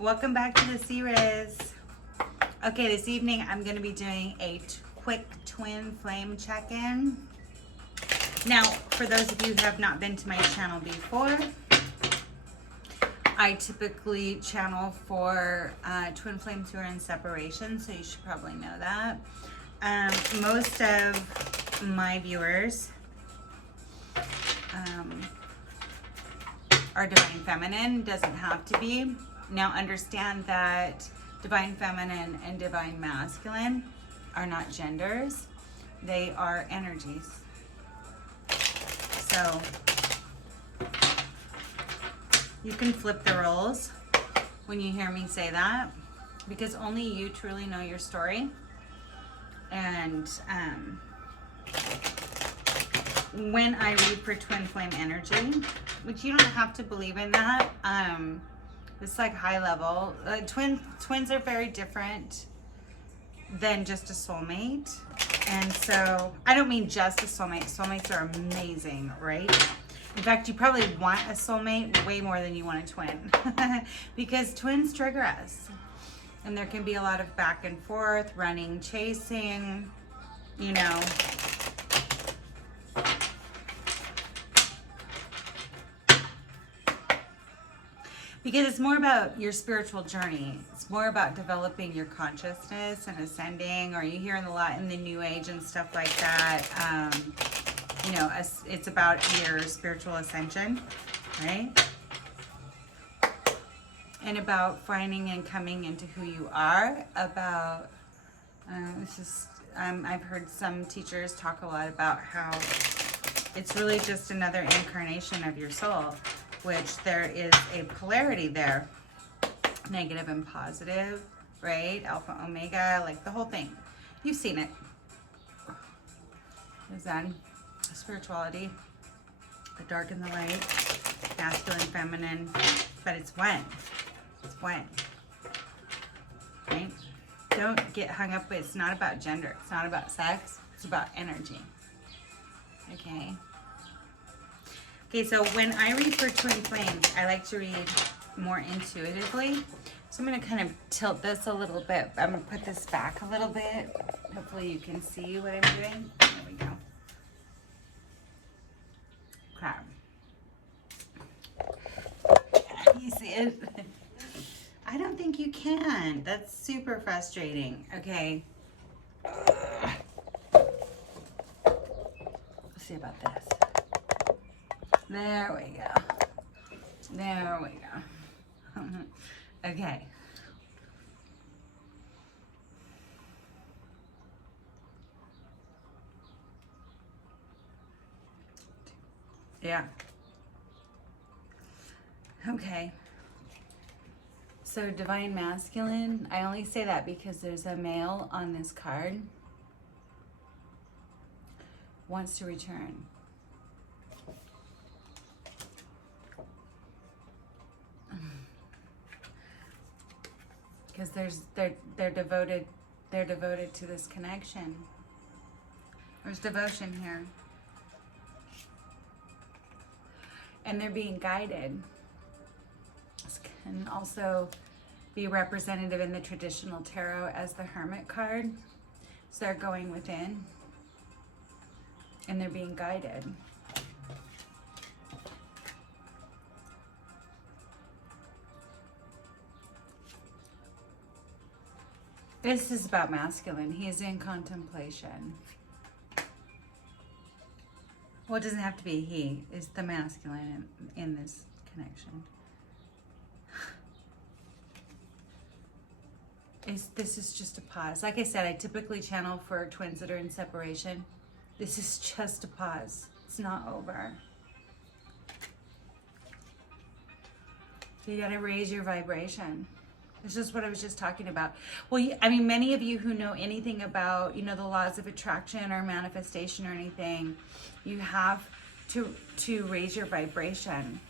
Welcome back to the series. Okay, this evening I'm going to be doing a quick twin flame check-in. Now, for those of you who have not been to my channel before, I typically channel for twin flames who are in separation, so you should probably know that. Most of my viewers are divine feminine, doesn't have to be. Now understand that divine feminine and divine masculine are not genders, they are energies. So you can flip the roles when you hear me say that, because only you truly know your story. And when I read for twin flame energy, which you don't have to believe in that, it's like high level. Twins are very different than just a soulmate. And so I don't mean just a soulmate. Soulmates are amazing, right? In fact, you probably want a soulmate way more than you want a twin because twins trigger us. And there can be a lot of back and forth, running, chasing, you know. Because it's more about your spiritual journey. It's more about developing your consciousness and ascending, or you hear a lot in the new age and stuff like that. You know, it's about your spiritual ascension, right? And about finding and coming into who you are. About, I've heard some teachers talk a lot about how it's really just another incarnation of your soul, which there is a polarity there, negative and positive, right? Alpha, omega, like the whole thing. You've seen it. Zen, spirituality, the dark and the light, masculine, feminine, but it's when. It's when, right? Don't get hung up with, it's not about gender, it's not about sex, it's about energy, okay? Okay, so when I read for twin flames, I like to read more intuitively. So I'm going to kind of tilt this a little bit. I'm going to put this back a little bit. Hopefully you can see what I'm doing. There we go. Crap. Can you see it? I don't think you can. That's super frustrating. Okay. Let's see about this. There we go. There we go. Okay. Yeah. Okay. So divine masculine, I only say that because there's a male on this card. Wants to return. Because they're devoted to this connection. There's devotion here. And they're being guided. This can also be representative in the traditional tarot as the Hermit card. So they're going within and they're being guided. This is about masculine. He is in contemplation. Well, it doesn't have to be he. It's the masculine in this connection. This is just a pause. Like I said, I typically channel for twins that are in separation. This is just a pause. It's not over. You gotta raise your vibration. It's just what I was just talking about. Well, I mean, many of you who know anything about, you know, the laws of attraction or manifestation or anything, you have to raise your vibration.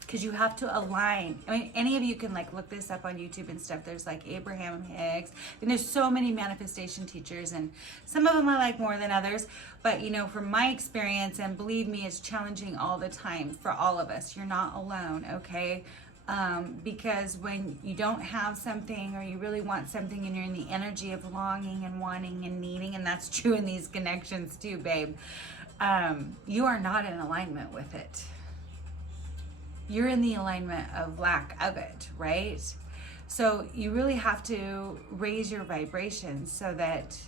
Because you have to align. I mean, any of you can like look this up on YouTube and stuff. There's like Abraham Hicks, and there's so many manifestation teachers, and some of them I like more than others. But you know, from my experience, and believe me, it's challenging all the time for all of us. You're not alone, okay? Because when you don't have something or you really want something and you're in the energy of longing and wanting and needing, and that's true in these connections too, babe, you are not in alignment with it. You're in the alignment of lack of it, right? So you really have to raise your vibrations so that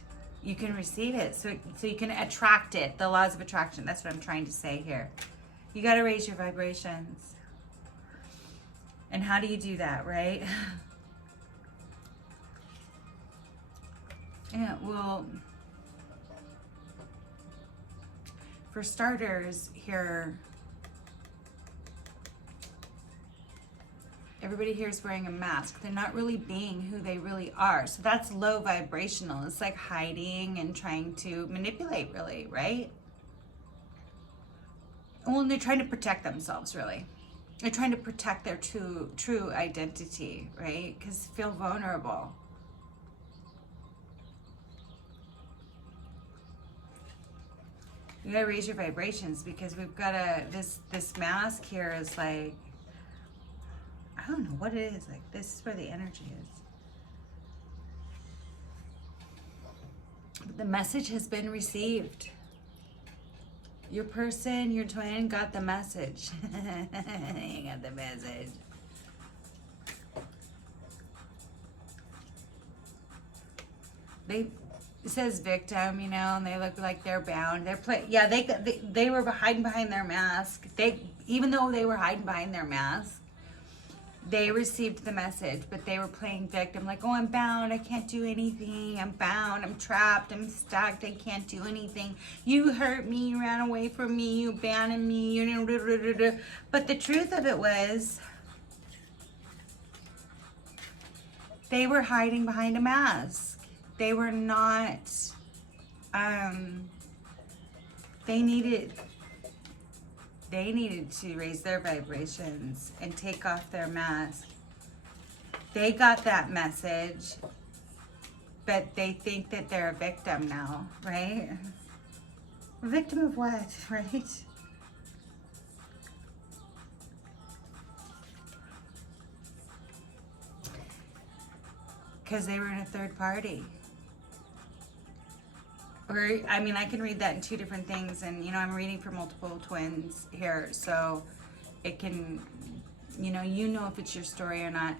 you can receive it, so you can attract it. The laws of attraction, that's what I'm trying to say here. You got to raise your vibrations. And how do you do that, right? Yeah, well, for starters here, everybody here is wearing a mask. They're not really being who they really are. So that's low vibrational. It's like hiding and trying to manipulate, really, right? Well, they're trying to protect themselves, really. They're trying to protect their true identity, right? Because feel vulnerable. You gotta raise your vibrations, because we've got this mask here is like, I don't know what it is. Like, this is where the energy is. But the message has been received. Your person, your twin got the message. You got the message. It says victim, you know, and they look like they're bound. They were hiding behind their mask. Even though they were hiding behind their mask, they received the message, but they were playing victim, like, oh, I'm bound, I can't do anything, I'm bound, I'm trapped, I'm stuck, I can't do anything. You hurt me, you ran away from me, you abandoned me, you know. But the truth of it was, they were hiding behind a mask. They were not, they needed to raise their vibrations and take off their mask. They got that message, but they think that they're a victim now, right? A victim of what, right? Because they were in a third party. Or, I mean, I can read that in two different things, and, you know, I'm reading for multiple twins here, so it can, you know if it's your story or not.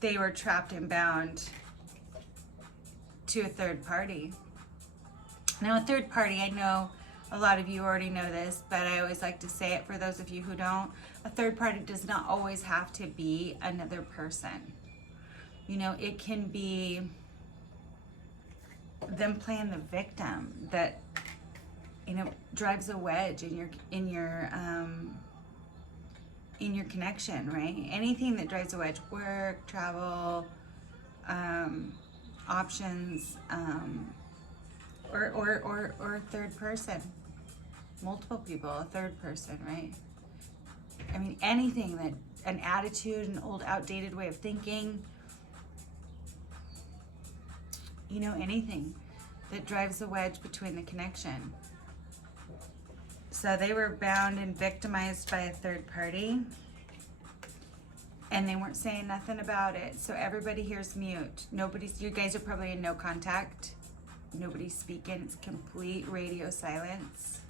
They were trapped and bound to a third party. Now, a third party, I know a lot of you already know this, but I always like to say it for those of you who don't. A third party does not always have to be another person. You know, it can be them playing the victim that, you know, drives a wedge in your connection, right? Anything that drives a wedge, work, travel, options, or a third person, multiple people, a third person, right? I mean, anything that, an attitude, an old outdated way of thinking, you know, anything that drives a wedge between the connection. So they were bound and victimized by a third party, and they weren't saying nothing about it. So everybody here's mute. You guys are probably in no contact. Nobody's speaking. It's complete radio silence.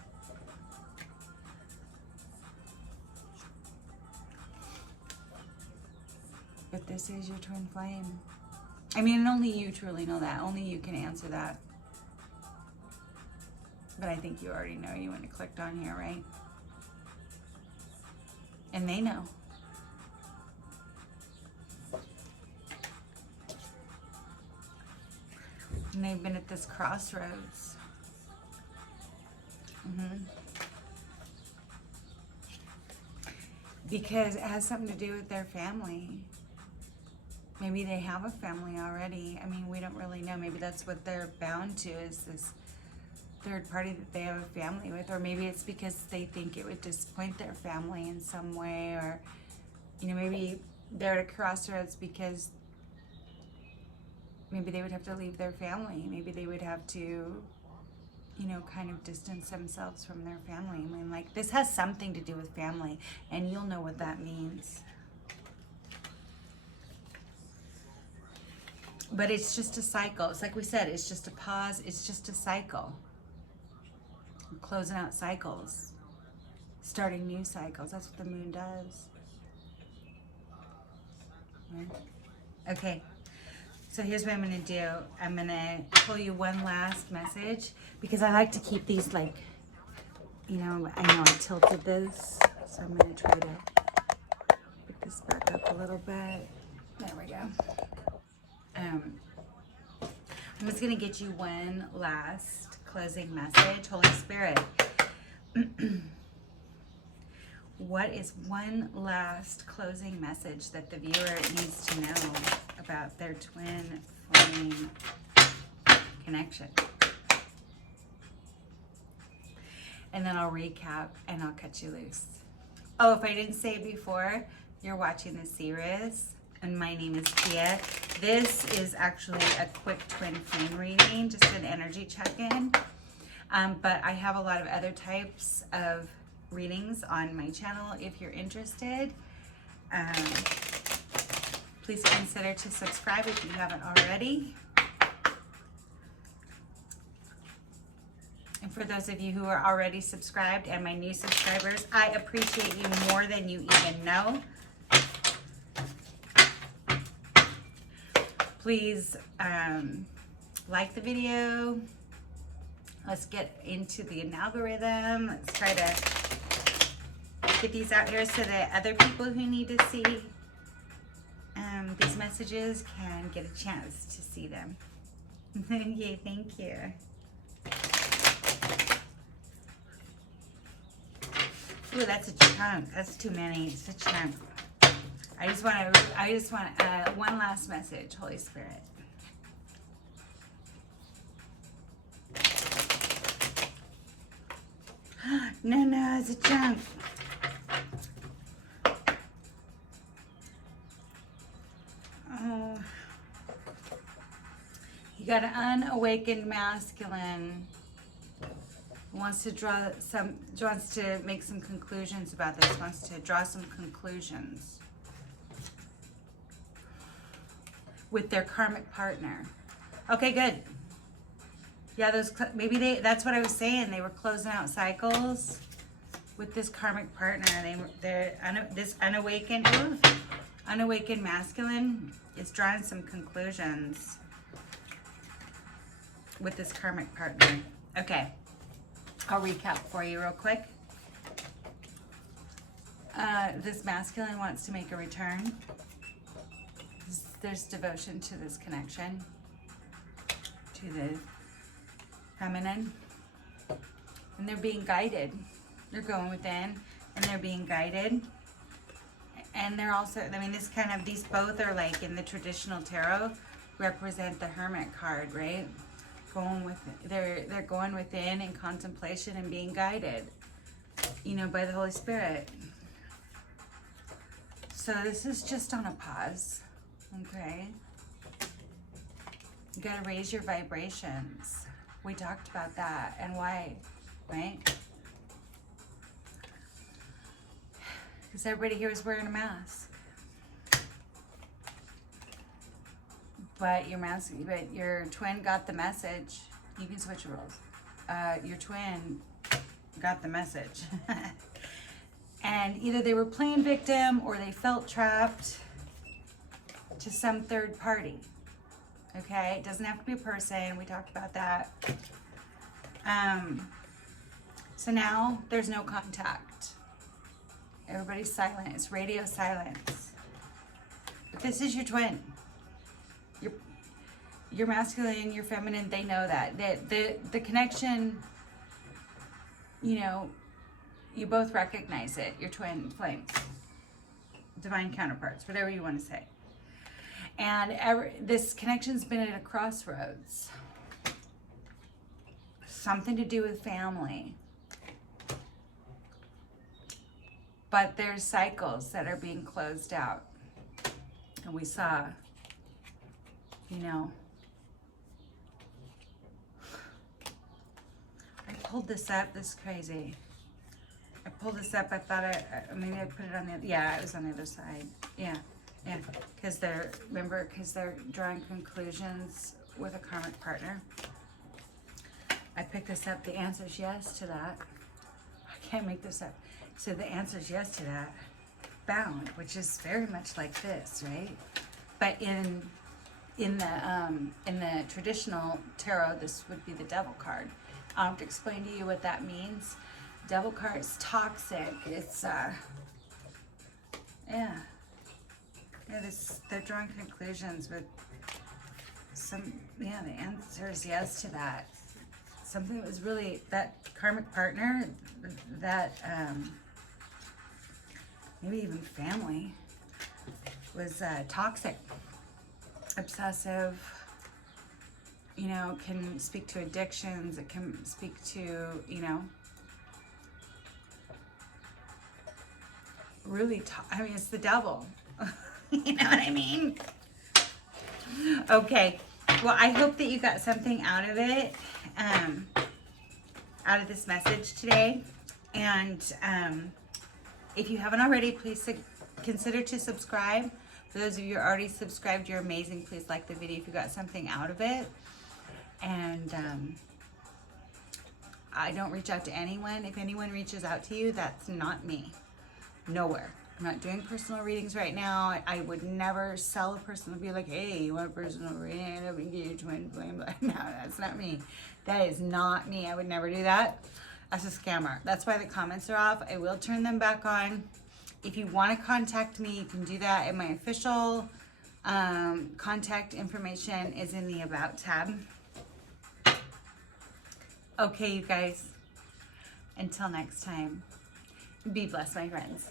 But this is your twin flame. I mean, only you truly know that. Only you can answer that. But I think you already know. You wouldn't have clicked on here, right? And they know. And they've been at this crossroads. Because it has something to do with their family. Maybe they have a family already. I mean, we don't really know. Maybe that's what they're bound to, is this third party that they have a family with. Or maybe it's because they think it would disappoint their family in some way. Or, you know, maybe they're at a crossroads because maybe they would have to leave their family. Maybe they would have to you know, kind of distance themselves from their family. I mean, like, this has something to do with family, and you'll know what that means. But it's just a cycle. It's like we said, it's just a pause. It's just a cycle. We're closing out cycles, starting new cycles. That's what the moon does. Right? Okay. So here's what I'm going to do. I'm going to pull you one last message because I like to keep these, like, you know I tilted this. So I'm going to try to pick this back up a little bit. There we go. I'm just going to get you one last closing message. Holy Spirit, what is one last closing message that the viewer needs to know about their twin flame connection? And then I'll recap and I'll cut you loose. Oh, if I didn't say it before, you're watching the series, and my name is Kia. This is actually a quick twin flame reading, just an energy check-in. But I have a lot of other types of readings on my channel if you're interested. Please consider to subscribe if you haven't already. And for those of you who are already subscribed and my new subscribers, I appreciate you more than you even know. Please like the video. Let's get into the algorithm. Let's try to get these out here so that other people who need to see these messages can get a chance to see them. Yay, thank you. Ooh, that's a chunk. That's too many. It's a chunk. I just want one last message, Holy Spirit. No, it's a chunk. Oh, you got an unawakened masculine. Wants to make some conclusions about this. Wants to draw some conclusions with their karmic partner. Okay, good. Yeah, that's what I was saying. They were closing out cycles with this karmic partner. This unawakened masculine is drawing some conclusions with this karmic partner. Okay, I'll recap for you real quick. This masculine wants to make a return. There's devotion to this connection, to the feminine, and they're being guided. They're going within and they're being guided. And they're also, I mean, these both are like in the traditional tarot represent the Hermit card, right? They're going within in contemplation and being guided, you know, by the Holy Spirit. So this is just on a pause. Okay, you gotta raise your vibrations. We talked about that and why, right? Because everybody here is wearing a mask. But your twin got the message. You can switch roles. Your twin got the message. And either they were playing victim or they felt trapped to some third party. Okay, it doesn't have to be a person. We talked about that. So now there's no contact. Everybody's silent. It's radio silence. But this is your twin. Your masculine, your feminine, they know that. The connection, you know, you both recognize it. Your twin flames. Divine counterparts, whatever you want to say. And this connection's been at a crossroads. Something to do with family. But there's cycles that are being closed out. And we saw, you know, pulled this up. This is crazy. I pulled this up. I thought maybe I put it on the, yeah, it was on the other side. Yeah, yeah, because they're drawing conclusions with a karmic partner. I picked this up. The answer is yes to that. I can't make this up. So the answer is yes to that. Bound, which is very much like this, right? But in the traditional tarot, this would be the Devil card. I'll have to explain to you what that means. Devil card is toxic. It's they're drawing conclusions with some, the answer is yes to that. Something that was really, that karmic partner, that maybe even family, was toxic, obsessive, you know, can speak to addictions, it can speak to, you know, really, I mean, it's the devil. You know what I mean? Okay, well, I hope that you got something out of it, out of this message today. And if you haven't already, please consider to subscribe. For those of you who are already subscribed, you're amazing. Please like the video if you got something out of it. And I don't reach out to anyone. If anyone reaches out to you, that's not me. Nowhere. I'm not doing personal readings right now. I would never sell a person and be like, hey, you want a personal reading? I can get you twin flame. No, that's not me. That is not me. I would never do that. That's a scammer. That's why the comments are off. I will turn them back on. If you want to contact me, you can do that. And my official contact information is in the About tab. Okay, you guys. Until next time, be blessed, my friends.